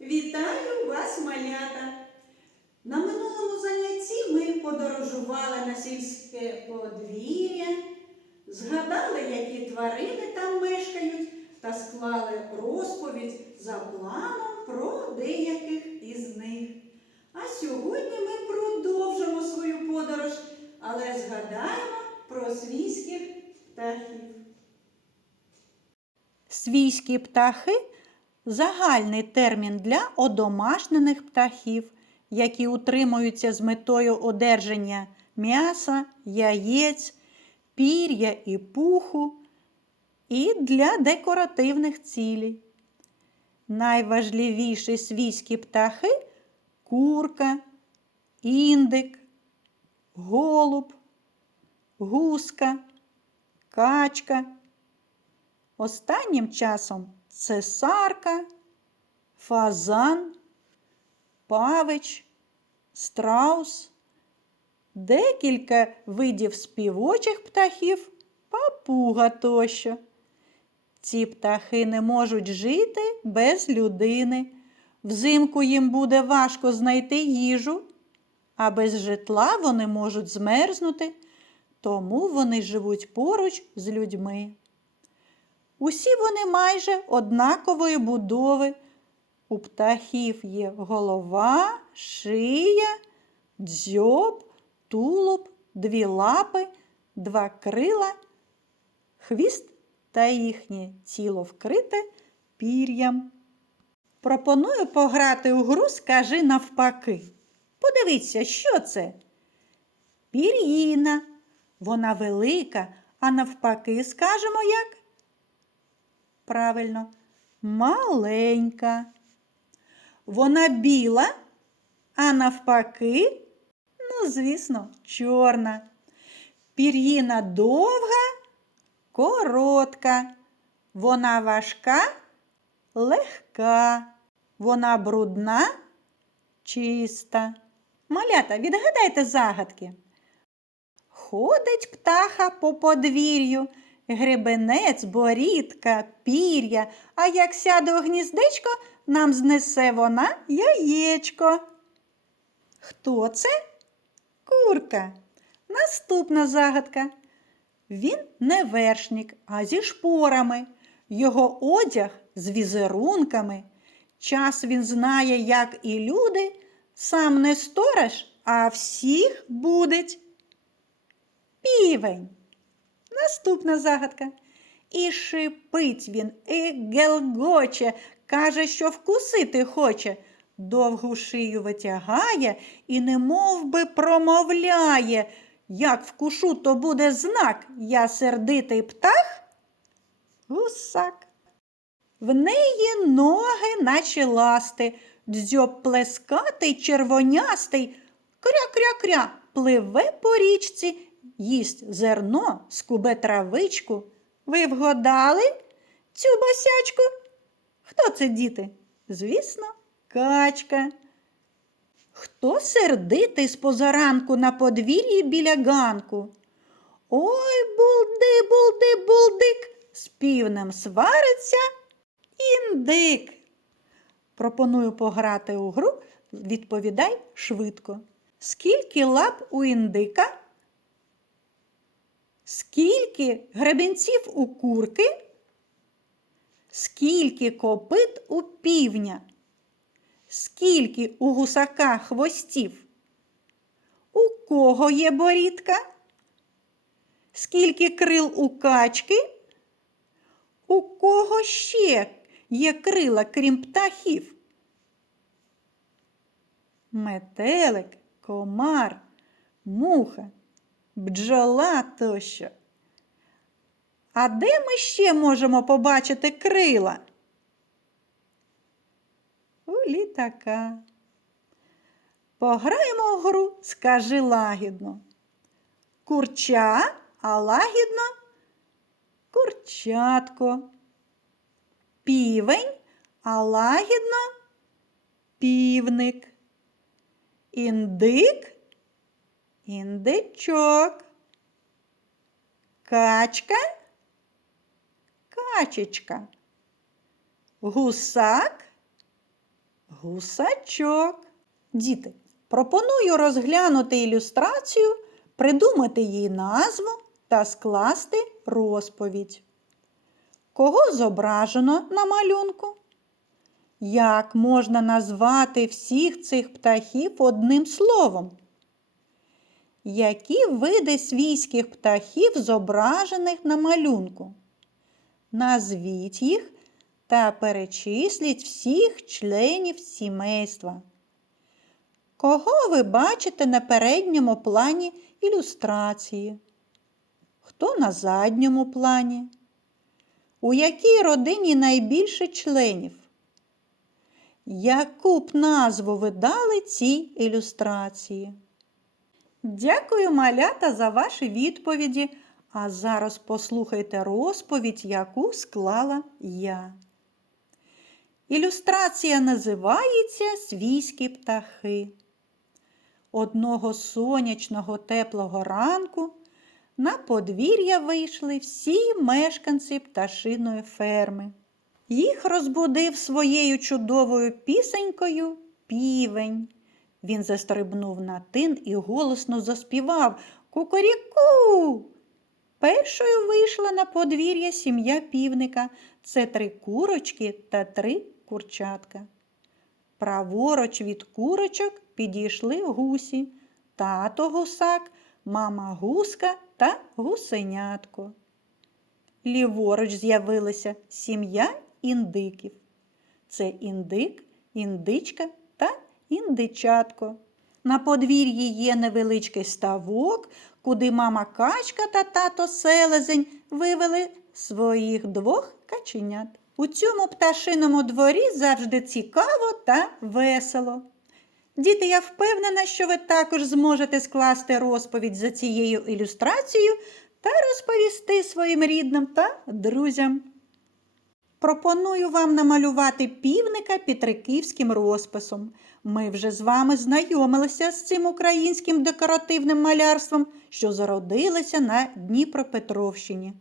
Вітаю вас, малята! На минулому занятті ми подорожували на сільське подвір'я, згадали, які тварини там мешкають, та склали розповідь за планом про деяких із них. А сьогодні ми продовжимо свою подорож, але згадаємо про свійських птахів. Свійські птахи загальний термін для одомашнених птахів, які утримуються з метою одержання м'яса, яєць, пір'я і пуху і для декоративних цілей. Найважливіші свійські птахи курка, індик, голуб, гуска, качка. Останнім часом цесарка, фазан, павич, страус, декілька видів співочих птахів, папуга тощо. Ці птахи не можуть жити без людини. Взимку їм буде важко знайти їжу, а без житла вони можуть змерзнути, тому вони живуть поруч з людьми. Усі вони майже однакової будови. У птахів є голова, шия, дзьоб, тулуб, дві лапи, два крила, хвіст та їхнє тіло вкрите пір'ям. Пропоную пограти у гру Скажи навпаки. Подивіться, що це? Пір'їна. Вона велика, а навпаки, скажемо як? Правильно, маленька. Вона біла, а навпаки, ну, звісно, чорна. Пір'їна довга, коротка. Вона важка, легка. Вона брудна, чиста. Малята, відгадайте загадки. Ходить птаха по подвір'ю, гребенець, борідка, пір'я, а як сяде у гніздечко, нам знесе вона яєчко. Хто це? Курка. Наступна загадка. Він не вершник, а зі шпорами. Його одяг з візерунками. Час він знає, як і люди, сам не сторож, а всіх будить. Півень. Наступна загадка. І шипить він, і гелгоче, каже, що вкусити хоче. Довгу шию витягає і немов би промовляє. Як вкушу, то буде знак. Я сердитий птах. Гусак. В неї ноги, наче ласти, дзьоб плескатий, червонястий, кря-кря-кря, пливе по річці, їсть зерно, скубе травичку. Ви вгадали цю босячку? Хто це діти? Звісно, качка. Хто сердитий з позаранку на подвір'ї біля ганку? Ой, булди, булди, булдик, з півнем свариться індик. Пропоную пограти у гру, відповідай швидко. Скільки лап у індика? Скільки гребенців у курки? Скільки копит у півня? Скільки у гусака хвостів? У кого є борідка? Скільки крил у качки? У кого ще є крила, крім птахів? Метелик, комар, муха, бджола тощо. А де ми ще можемо побачити крила? У літака. Пограємо в гру, скажи лагідно. Курча, а лагідно курчатко. Півень, а лагідно півник. Індик, індичок. Качка, качечка. Гусак, Гусачок. Діти, пропоную розглянути ілюстрацію, придумати її назву та скласти розповідь. Кого зображено на малюнку? Як можна назвати всіх цих птахів одним словом? Які види свійських птахів зображених на малюнку? Назвіть їх та перечисліть всіх членів сімейства. Кого ви бачите на передньому плані ілюстрації? Хто на задньому плані? У якій родині найбільше членів? Яку б назву ви дали цій ілюстрації? Дякую, малята, за ваші відповіді. А зараз послухайте розповідь, яку склала я. Ілюстрація називається Свійські птахи. Одного сонячного теплого ранку на подвір'я вийшли всі мешканці пташиної ферми. Їх розбудив своєю чудовою пісенькою півень. Він застрибнув на тин і голосно заспівав Кукуріку. Першою вийшла на подвір'я сім'я півника. Це три курочки та три курчатка. Праворуч від курочок підійшли гусі, тато гусак, мама гуска та гусенятко. Ліворуч з'явилася сім'я індиків. Це індик, індичка індичатко. На подвір'ї є невеличкий ставок, куди мама качка та тато селезень вивели своїх двох каченят. У цьому пташиному дворі завжди цікаво та весело. Діти, я впевнена, що ви також зможете скласти розповідь за цією ілюстрацією та розповісти своїм рідним та друзям. Пропоную вам намалювати півника петриківським розписом. Ми вже з вами знайомилися з цим українським декоративним малярством, що зародилося на Дніпропетровщині.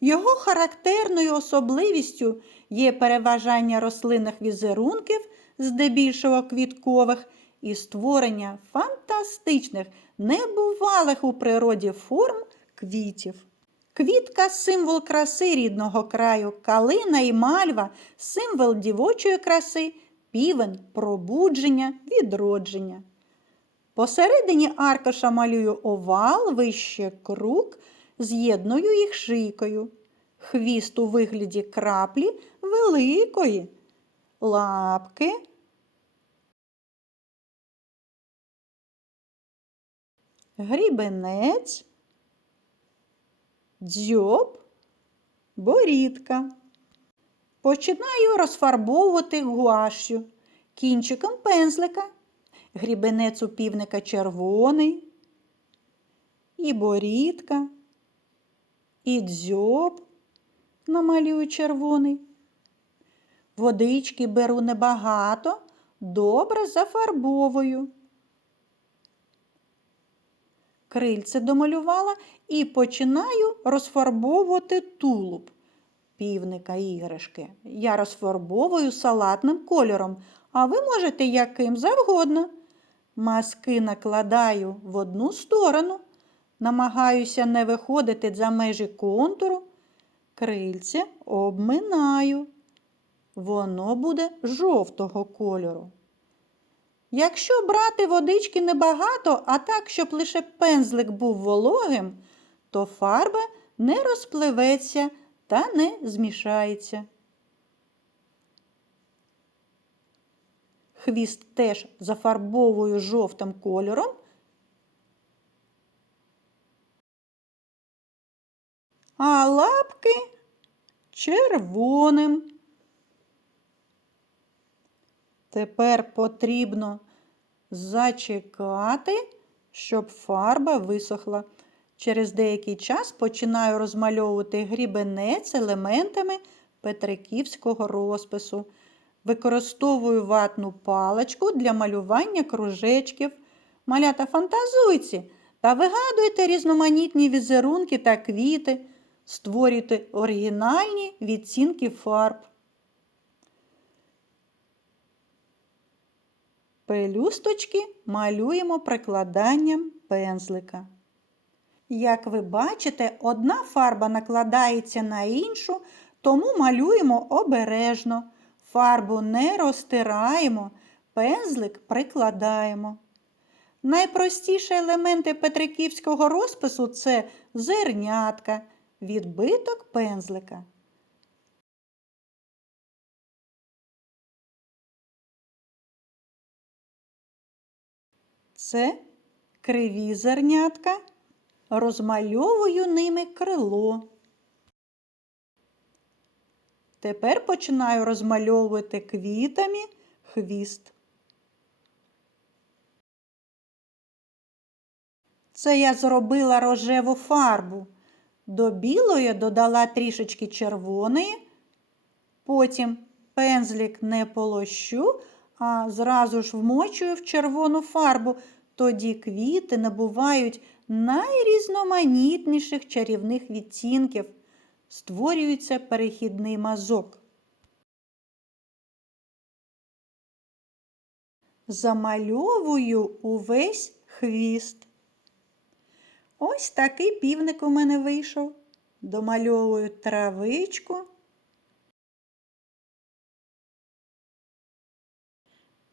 Його характерною особливістю є переважання рослинних візерунків, здебільшого квіткових, і створення фантастичних, небувалих у природі форм квітів. Квітка символ краси рідного краю, калина і мальва символ дівочої краси, півень пробудження, відродження. Посередині аркуша малюю овал, вище круг, з'єдную їх шийкою. Хвіст у вигляді краплі великої, лапки. Грібенець дзьоб, борідка. Починаю розфарбовувати гуашю кінчиком пензлика. Грібенець у півника червоний, і борідка, і дзьоб намалюю червоний. Водички беру небагато, добре зафарбовую. Крильце домалювала і починаю розфарбовувати тулуб півника іграшки. Я розфарбовую салатним кольором, а ви можете яким завгодно. Маски накладаю в одну сторону, намагаюся не виходити за межі контуру, крильце обминаю. Воно буде жовтого кольору. Якщо брати водички небагато, а так, щоб лише пензлик був вологим, то фарба не розпливеться та не змішається. Хвіст теж зафарбовую жовтим кольором. А лапки червоним. Тепер потрібно зачекати, щоб фарба висохла. Через деякий час починаю розмальовувати грібенець елементами петриківського розпису. Використовую ватну паличку для малювання кружечків. Малята фантазуйте та вигадуйте різноманітні візерунки та квіти, створюйте оригінальні відцінки фарб. Пелюсточки малюємо прикладанням пензлика. Як ви бачите, одна фарба накладається на іншу, тому малюємо обережно. Фарбу не розтираємо, пензлик прикладаємо. Найпростіші елементи петриківського розпису це зернятка, відбиток пензлика. Це криві зернятка. Розмальовую ними крило. Тепер починаю розмальовувати квітами хвіст. Це я зробила рожеву фарбу. До білої додала трішечки червоної, потім пензлик не полощу, а зразу ж вмочую в червону фарбу. Тоді квіти набувають найрізноманітніших чарівних відтінків. Створюється перехідний мазок. Замальовую увесь хвіст. Ось такий півник у мене вийшов. Домальовую травичку.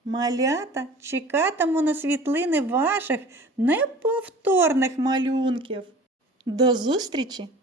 Малята, чекатиму на світлини ваших неповторних малюнків. До зустрічі!